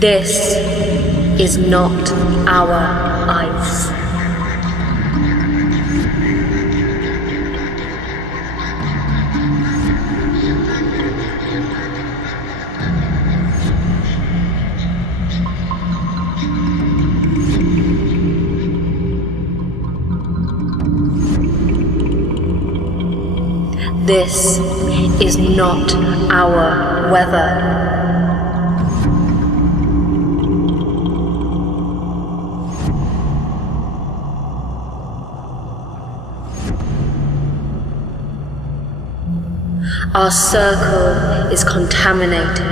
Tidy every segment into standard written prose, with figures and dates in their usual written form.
This is not our ice. This is not our weather. Our circle is contaminated.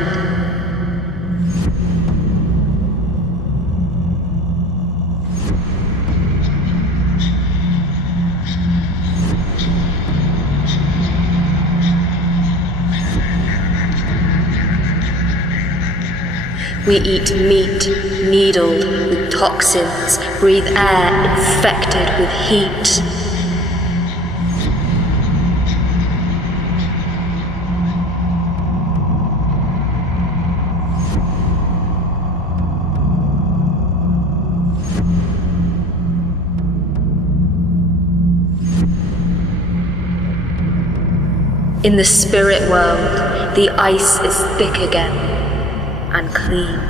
We eat meat needled with toxins, breathe air infected with heat. In the spirit world, the ice is thick again and clean.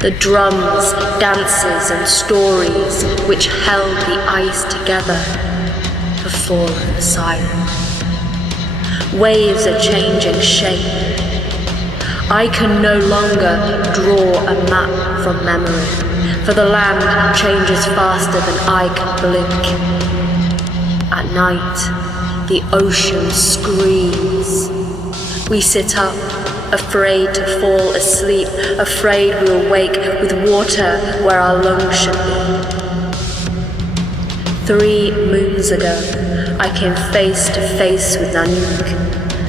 The drums, dances and stories which held the ice together have fallen silent. Waves are changing shape. I can no longer draw a map from memory, for the land changes faster than I can blink. At night, the ocean screams. We sit up, afraid to fall asleep, afraid we'll wake with water where our lungs should be. 3 moons ago, I came face to face with Nanuq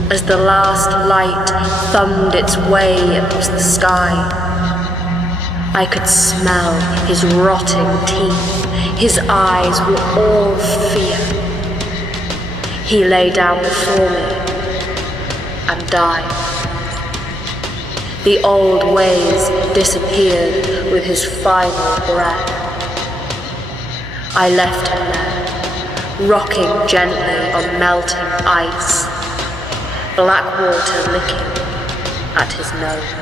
as the last light thumbed its way across the sky. I could smell his rotting teeth, his eyes were all fear. He lay down before me and died. The old ways disappeared with his final breath. I left him there, rocking gently on melting ice, black water licking at his nose.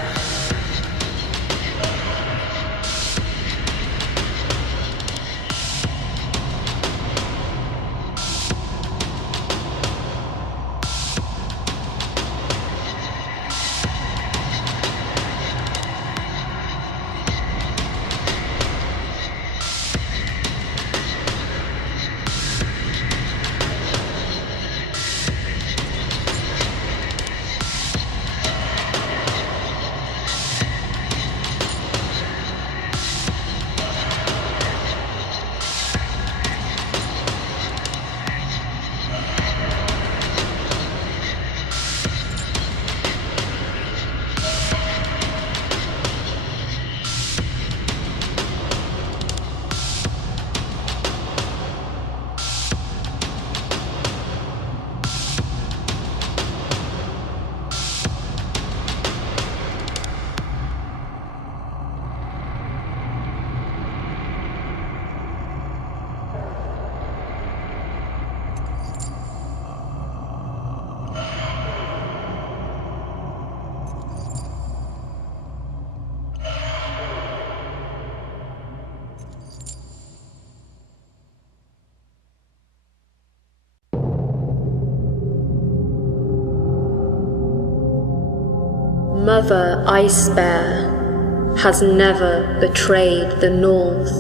Mother Ice Bear has never betrayed the North,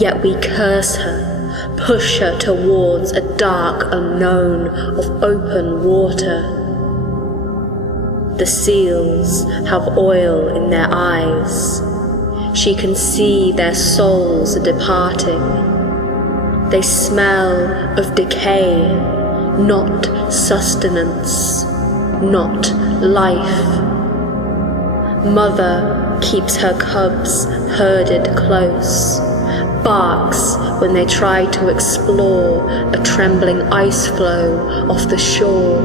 yet we curse her, push her towards a dark unknown of open water. The seals have oil in their eyes. She can see their souls departing. They smell of decay, not sustenance, not life. Mother keeps her cubs herded close, barks when they try to explore a trembling ice floe off the shore.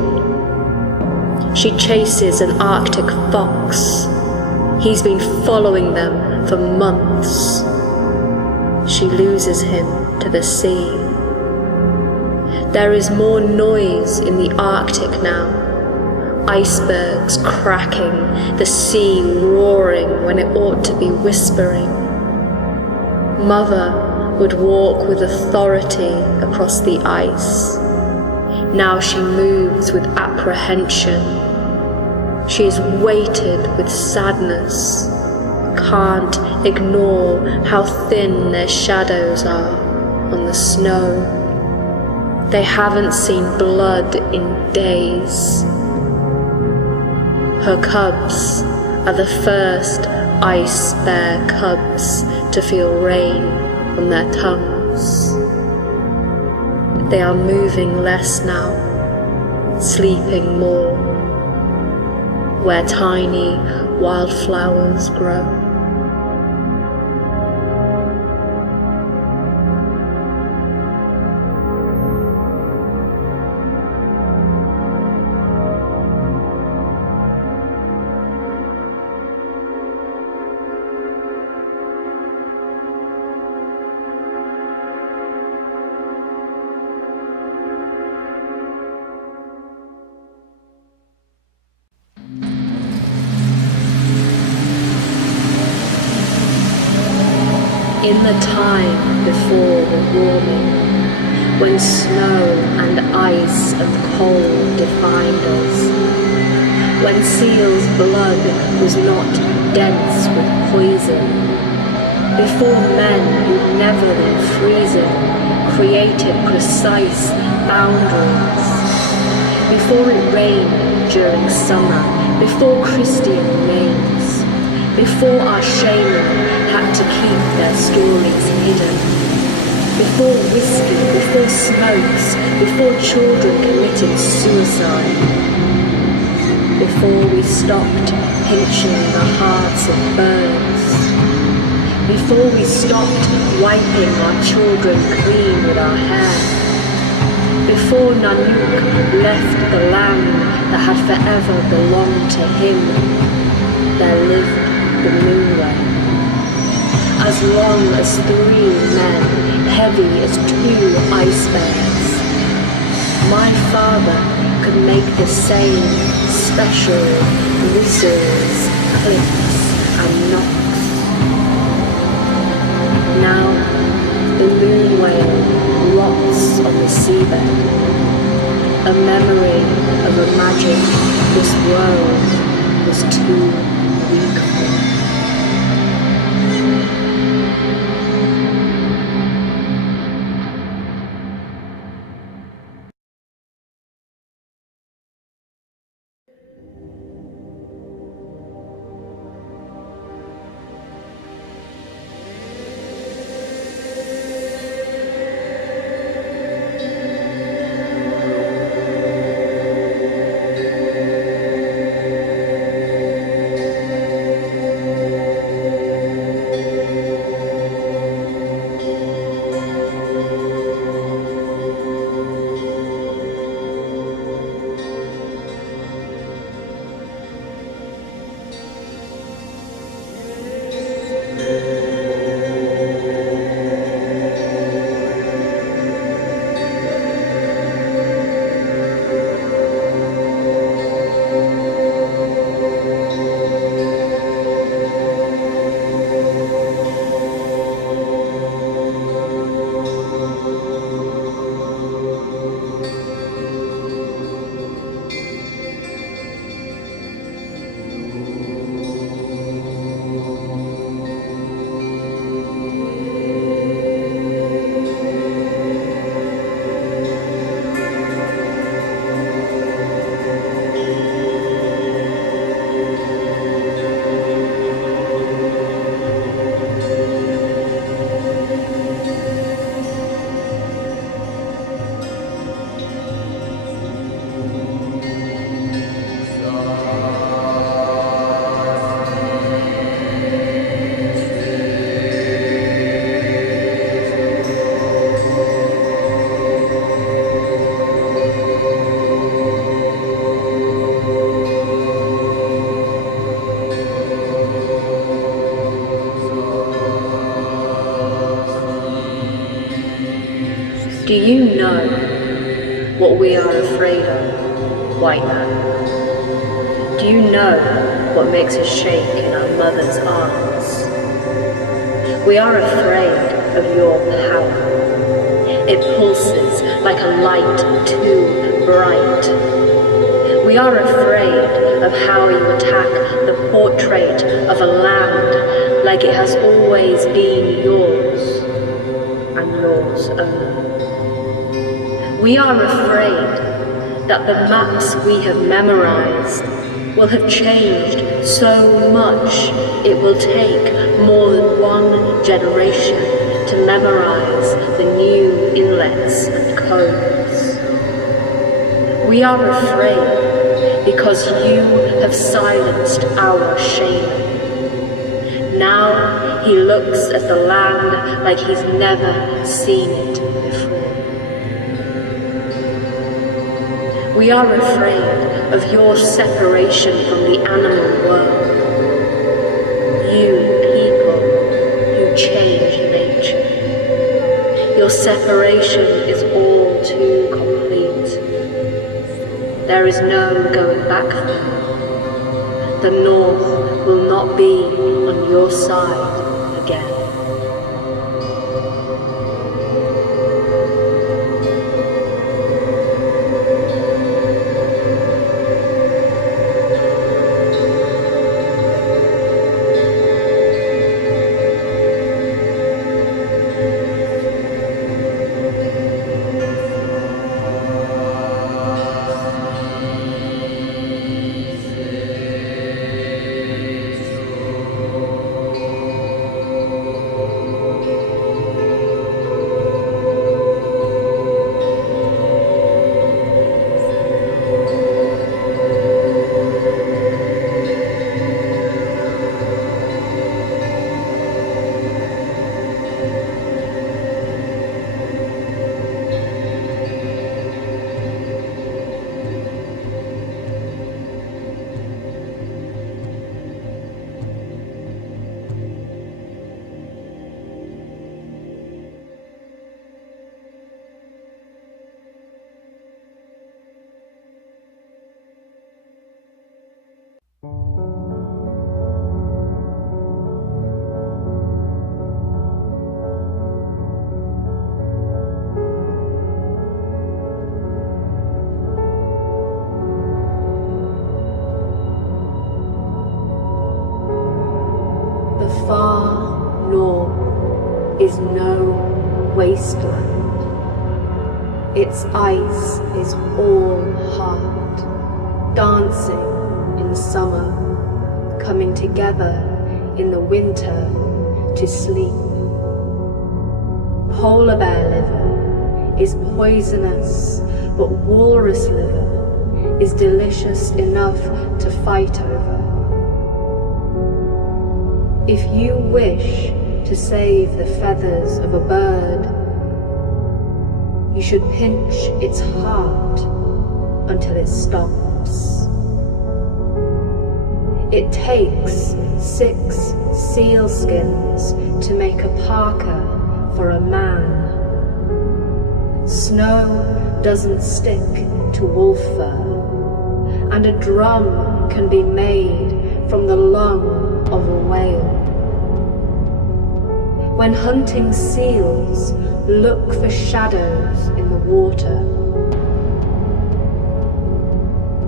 She chases an Arctic fox. He's been following them for months. She loses him to the sea. There is more noise in the Arctic now. Icebergs cracking, the sea roaring when it ought to be whispering. Mother would walk with authority across the ice. Now she moves with apprehension. She is weighted with sadness, can't ignore how thin their shadows are on the snow. They haven't seen blood in days. Her cubs are the first ice bear cubs to feel rain on their tongues. They are moving less now, sleeping more, where tiny wildflowers grow. In the time before the warming, when snow and ice and cold defined us, when seal's blood was not dense with poison, before men who'd never been freezing created precise boundaries, before it rained during summer, before Christian names, before our shaman had to keep their stories hidden, before whiskey, before smokes, before children committed suicide, before we stopped pinching the hearts of birds, before we stopped wiping our children clean with our hair, before Nanuq left the land that had forever belonged to him, there lived the moonway. As long as 3 men, heavy as 2 ice bears, my father could make the same special whistles, clicks and knocks. Now the moon whale rots on the seabed, a memory of a magic this world was too weak for. Do you know what we are afraid of, white man? Do you know what makes us shake in our mother's arms? We are afraid of your power. It pulses like a light too bright. We are afraid of how you attack the portrait of a land like it has always been yours and yours only. We are afraid that the maps we have memorized will have changed so much it will take more than one generation to memorize the new inlets and codes. We are afraid because you have silenced our shaman. Now he looks at the land like he's never seen it before. We are afraid of your separation from the animal world. You people who change nature. Your separation is all too complete. There is no going back from it. The North will not be on your side again. Far north is no wasteland. Its ice is all heart, dancing in summer, coming together in the winter to sleep. Polar bear liver is poisonous, but walrus liver is delicious enough to fight over. If you wish to save the feathers of a bird, you should pinch its heart until it stops. It takes 6 sealskins to make a parka for a man. Snow doesn't stick to wolf fur, and a drum can be made from the lung of a whale. When hunting seals, look for shadows in the water.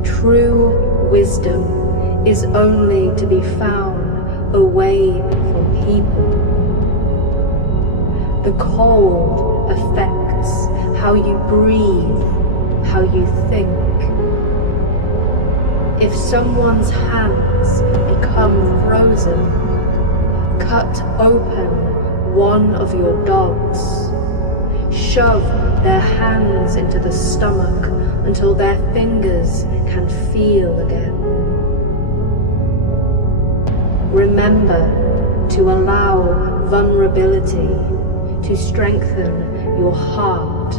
True wisdom is only to be found away from people. The cold affects how you breathe, how you think. If someone's hands become frozen, cut open one of your dogs. Shove their hands into the stomach until their fingers can feel again. Remember to allow vulnerability to strengthen your heart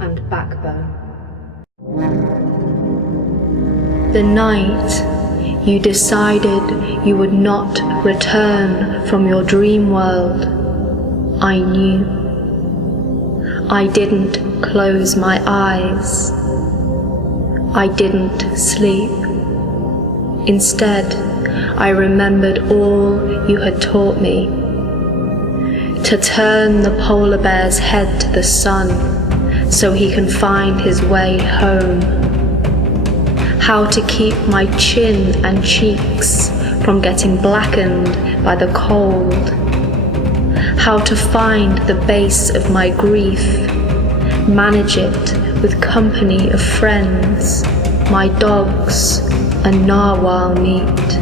and backbone. The night you decided you would not return from your dream world, I knew. I didn't close my eyes. I didn't sleep. Instead, I remembered all you had taught me. To turn the polar bear's head to the sun so he can find his way home. How to keep my chin and cheeks from getting blackened by the cold. How to find the base of my grief, manage it with company of friends, my dogs and narwhal meat.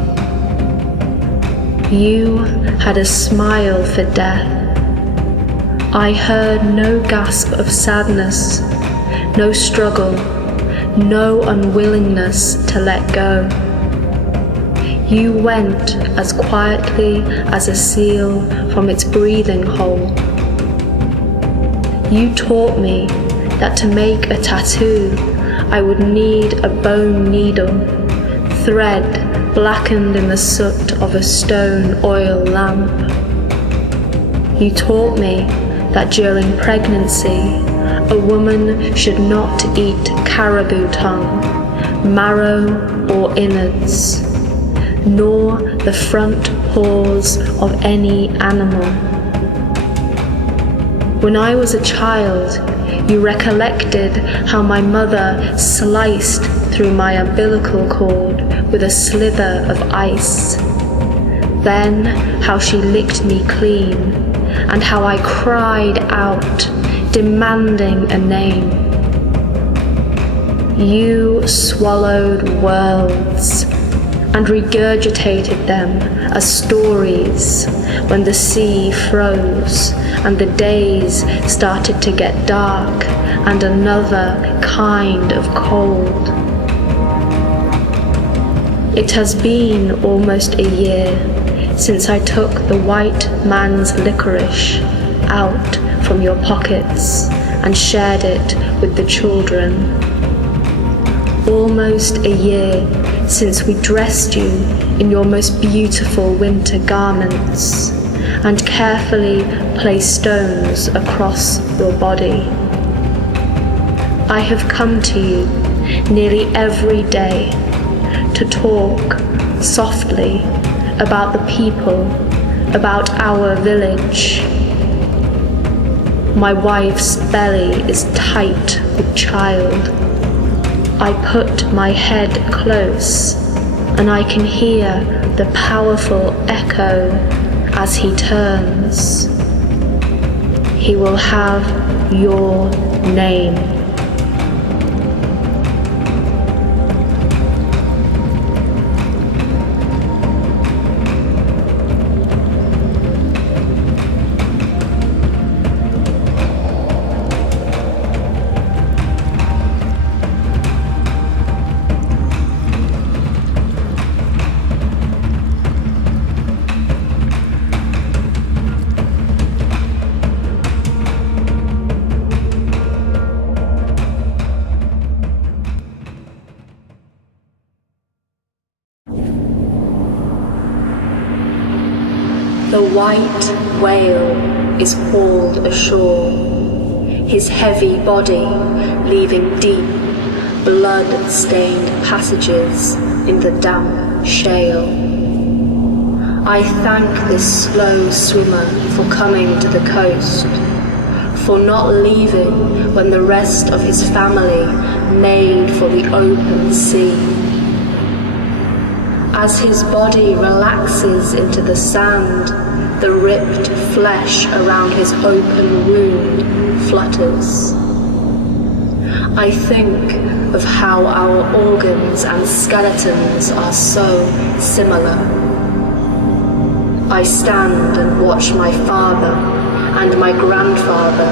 You had a smile for death. I heard no gasp of sadness, no struggle, no unwillingness to let go. You went as quietly as a seal from its breathing hole. You taught me that to make a tattoo, I would need a bone needle, thread blackened in the soot of a stone oil lamp. You taught me that during pregnancy, a woman should not eat caribou tongue, marrow or innards, nor the front paws of any animal. When I was a child, you recollected how my mother sliced through my umbilical cord with a slither of ice. Then how she licked me clean, and how I cried out, demanding a name. You swallowed worlds and regurgitated them as stories when the sea froze and the days started to get dark and another kind of cold. It has been almost a year since I took the white man's licorice out from your pockets and shared it with the children. Almost a year since we dressed you in your most beautiful winter garments and carefully placed stones across your body. I have come to you nearly every day to talk softly about the people, about our village. My wife's belly is tight with child. I put my head close, and I can hear the powerful echo as he turns. He will have your name. The white whale is hauled ashore, his heavy body leaving deep, blood-stained passages in the damp shale. I thank this slow swimmer for coming to the coast, for not leaving when the rest of his family made for the open sea. As his body relaxes into the sand, the ripped flesh around his open wound flutters. I think of how our organs and skeletons are so similar. I stand and watch my father and my grandfather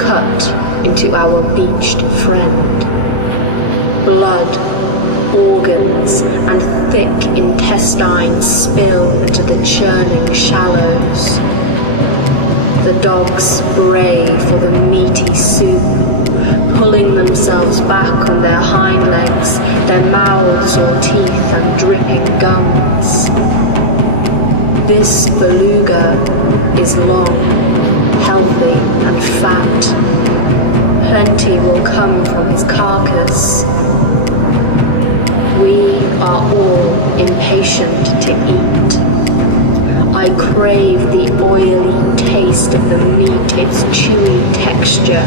cut into our beached friend. Blood, organs, and thick intestines spill into the churning shallows. The dogs bray for the meaty soup, pulling themselves back on their hind legs, their mouths all teeth and dripping gums. This beluga is long, healthy and fat. Plenty will come from his carcass. We are all impatient to eat. I crave the oily taste of the meat, its chewy texture,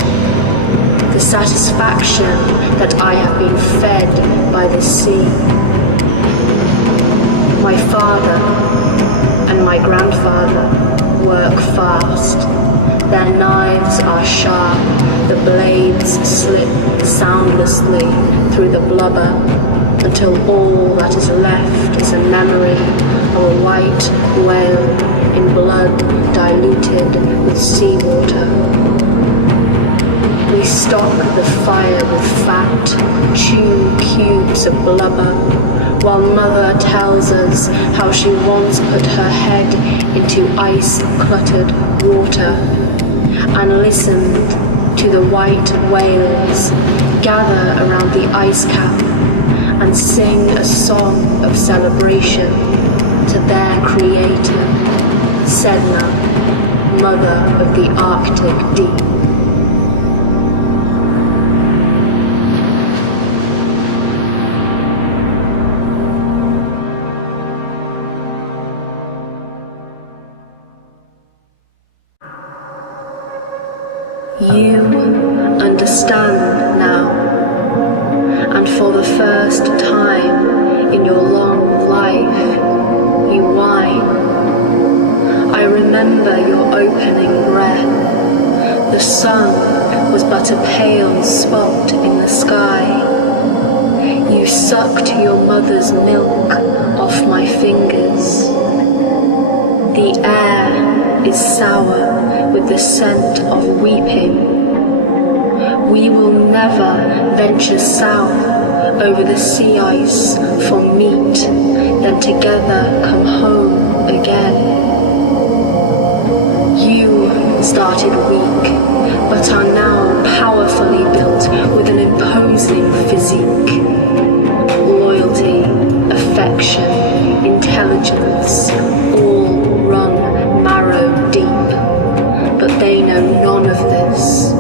the satisfaction that I have been fed by the sea. My father and my grandfather work fast. Their knives are sharp, the blades slip soundlessly through the blubber until all that is left is a memory of a white whale in blood diluted with seawater. We stock the fire with fat, chew cubes of blubber, while Mother tells us how she once put her head into ice-cluttered water and listened to the white whales gather around the ice cap and sing a song of celebration to their creator, Sedna, mother of the Arctic deep. You understand now, and for the first time in your long life, you whine. I remember your opening breath. The sun was but a pale spot in the sky. You sucked your mother's milk off my fingers. The air is sour with the scent of weeping. We will never venture south over the sea ice for meat, then together come home again. You started weak, but are now powerfully built with an imposing physique. Loyalty, affection, intelligence, all run marrow deep. But they know none of this,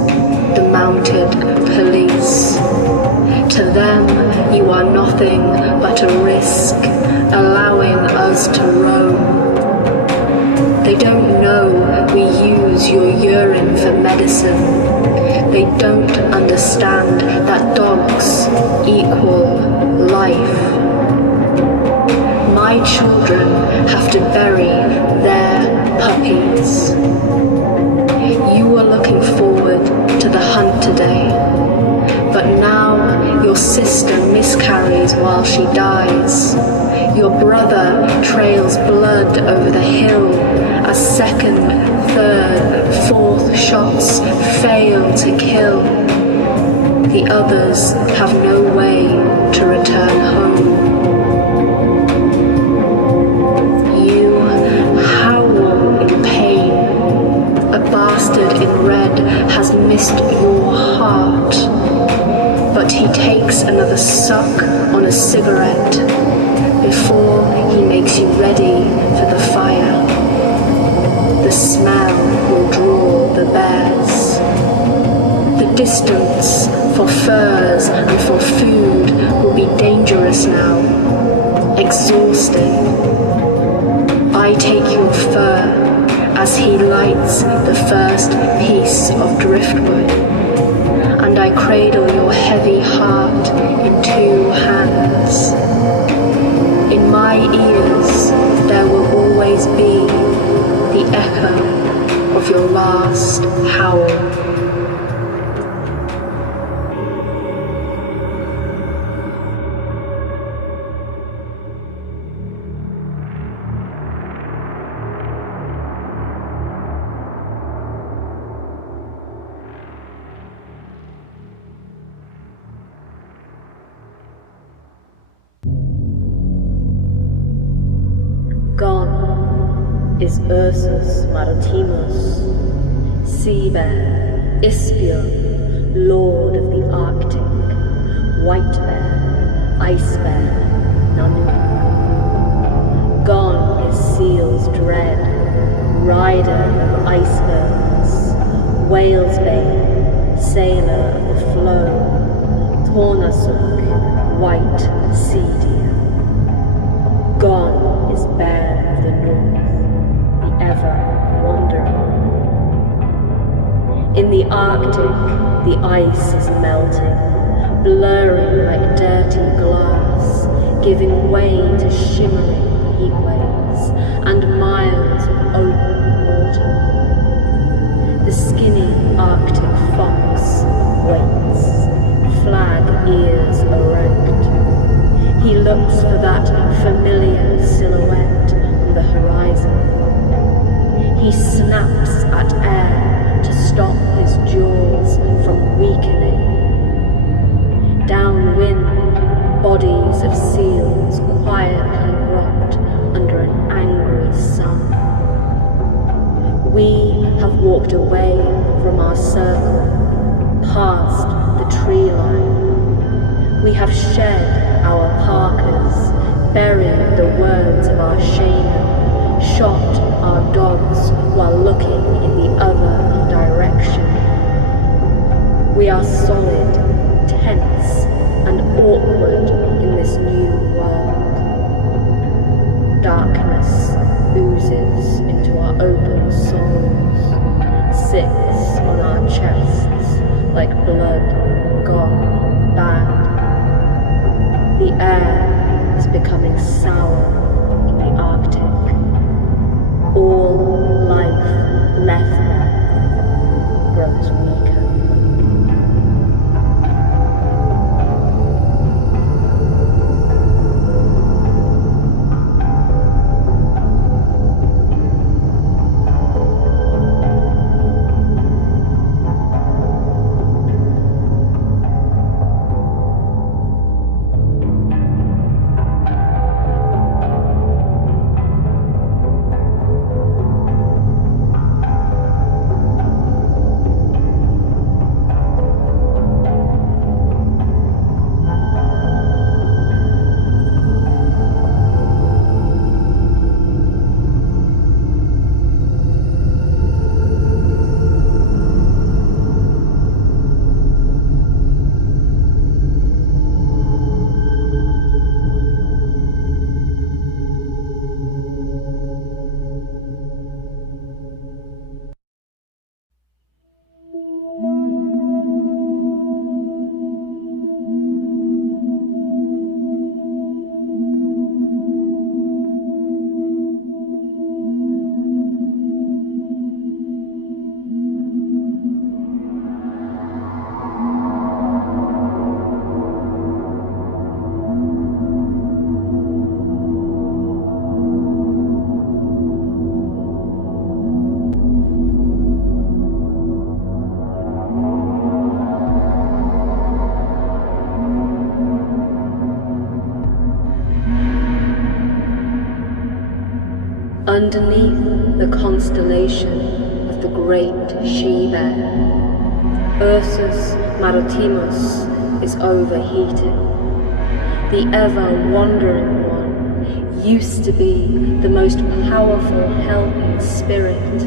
the mounted police. To them, you are nothing but a risk, allowing us to roam. They don't know we use your urine for medicine. They don't understand that dogs equal life. My children have to bury their puppies. You were looking forward to the hunt today, but now your sister miscarries while she dies. Your brother trails blood over the hill as second, third, fourth shots fail to kill. The others have no way to return home. You howl in pain. A bastard in red has missed your heart, but he takes another suck on a cigarette before he makes you ready for the fire. The smell will draw the bears. The distance for furs and for food will be dangerous now, exhausting. I take your fur as he lights the first piece of driftwood, and I cradle your heavy heart in 2 hands. In my ears there will always be the echo of your last howl. is Ursus Maritimus, sea bear, Ispion, lord of the Arctic, white bear, ice bear, Nanuq. Gone is seal's dread, rider of icebergs, whale's bane, sailor of the flow, Tornasuk, white sea deer. Gone is bear of the north, the ever wandering. In the Arctic, the ice is melting, blurring like dirty glass, giving way to shimmering heat waves and miles of open water. The skinny Arctic fox waits, flag ears erect. He looks for that familiar silhouette on the horizon. He snaps at air to stop his jaws from weakening. Downwind, bodies of seals quietly rot under an angry sun. We have walked away from our circle, past the tree line. We have shed our parkas, buried the words of our shaman, shot our dogs while looking in the other direction. We are solid, tense, and awkward in this new world. Darkness oozes into our open souls, sits on our chests like blood gone bad. The air is becoming sour in the Arctic. All life left there grows weaker. Underneath the constellation of the great she-bear, Ursus Maritimus is overheating. The ever-wandering one used to be the most powerful helping spirit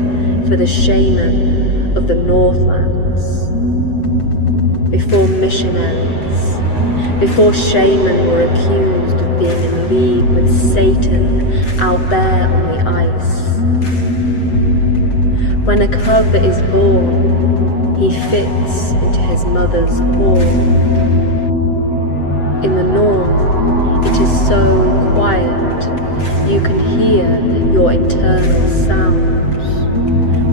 for the shaman of the Northlands. Before missionaries, before shaman were accused of being in league with Satan out there on the ice. When a cub is born, he fits into his mother's paw. In the north, it is so quiet, you can hear your internal sounds,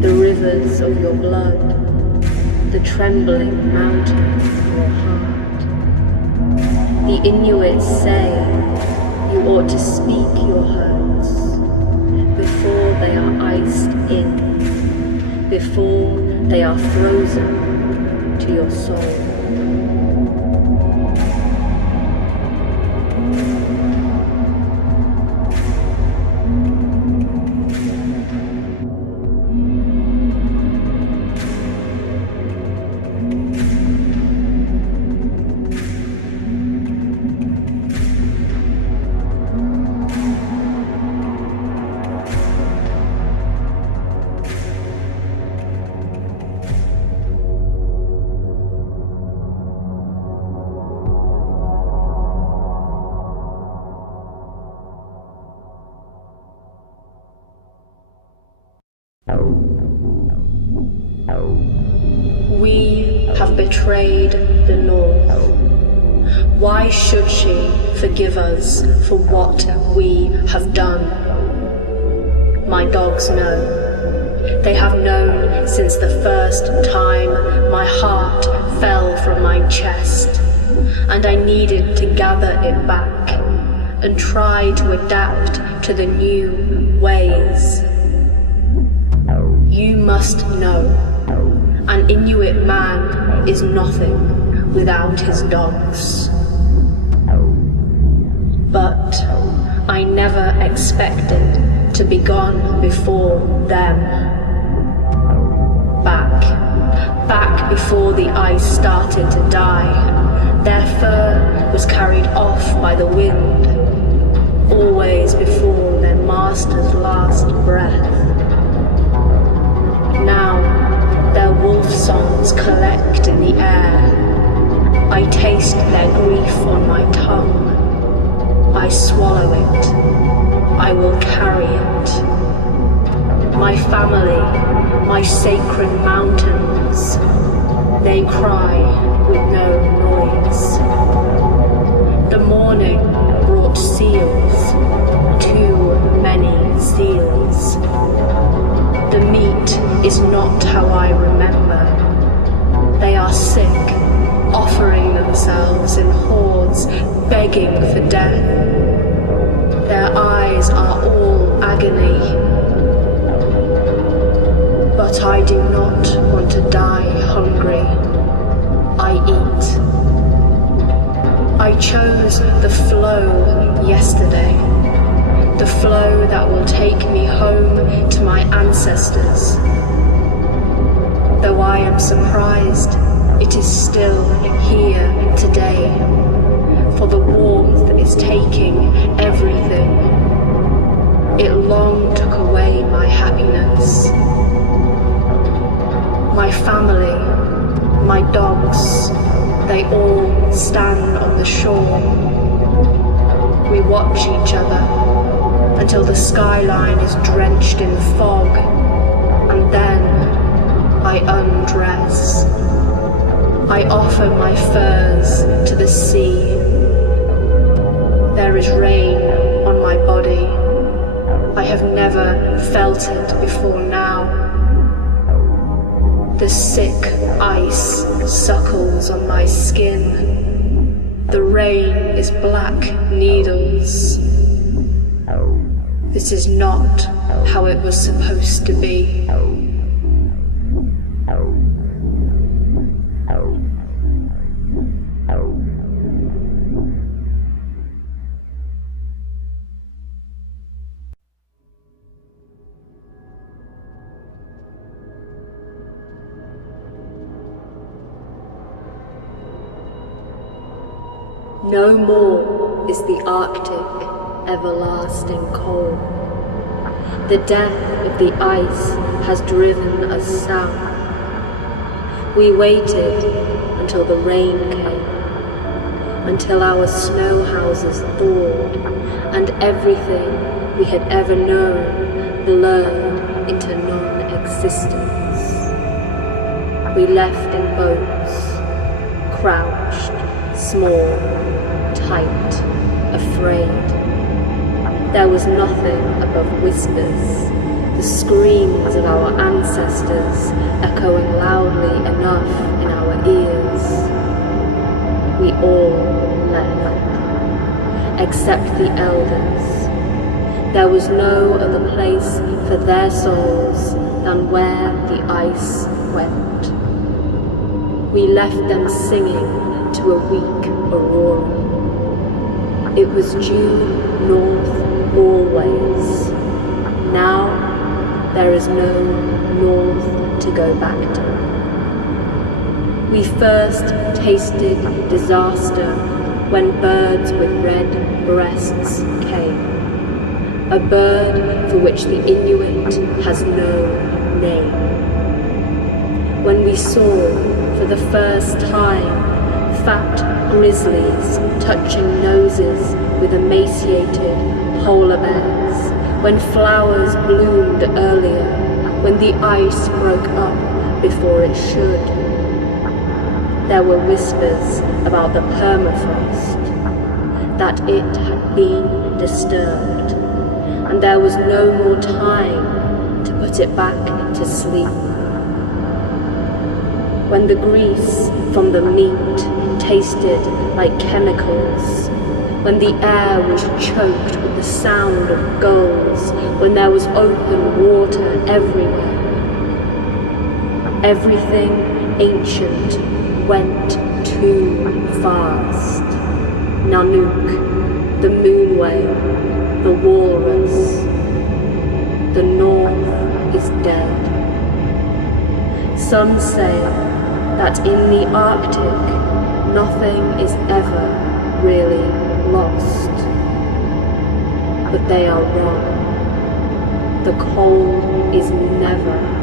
the rivers of your blood, the trembling mountains of your heart. The Inuits say you ought to speak your hurts before they are iced in, before they are frozen to your soul. betrayed the North. Why should she forgive us for what we have done? My dogs know. They have known since the first time my heart fell from my chest, and I needed to gather it back and try to adapt to the new ways. You must know, an Inuit man is nothing without his dogs. But I never expected to be gone before them. Back before the ice started to die, their fur was carried off by the wind, always before their master's last breath. Now their wolf songs collect in the air. I taste their grief on my tongue. I swallow it. I will carry it. My family, my sacred mountains, they cry with no noise. The morning brought seals, too many seals. The meat is not how I remember. They are sick, offering themselves in hordes, begging for death. Their eyes are all agony. But I do not want to die hungry. I eat. I chose the flow yesterday, the flow that will take me home to my ancestors. Though I am surprised, it is still here today, for the warmth is taking everything. It long took away my happiness. My family, my dogs, they all stand on the shore. We watch each other until the skyline is drenched in fog, and then I undress. I offer my furs to the sea. There is rain on my body. I have never felt it before now. The sick ice suckles on my skin. The rain is black needles. This is not how it was supposed to be. No more is the Arctic everlasting cold. The death of the ice has driven us south. We waited until the rain came, until our snow houses thawed, and everything we had ever known blurred into non-existence. We left in boats, crouched, small, tight, afraid. There was nothing above whispers, the screams of our ancestors echoing loudly enough in our ears. We all left, except the elders. There was no other place for their souls than where the ice went. We left them singing to a weak aurora. It was due north always. Now there is no north to go back to. We first tasted disaster when birds with red breasts came. A bird for which the Inuit has no name. When we saw for the first time fat grizzlies touching noses with emaciated polar bears, when flowers bloomed earlier, when the ice broke up before it should. There were whispers about the permafrost, that it had been disturbed, and there was no more time to put it back to sleep. When the grease from the meat tasted like chemicals, when the air was choked with the sound of gulls, when there was open water everywhere, everything ancient went too fast. Nanuq, the moon whale, the walrus, the north is dead. Some say that in the Arctic, nothing is ever really lost. But they are wrong. The cold is never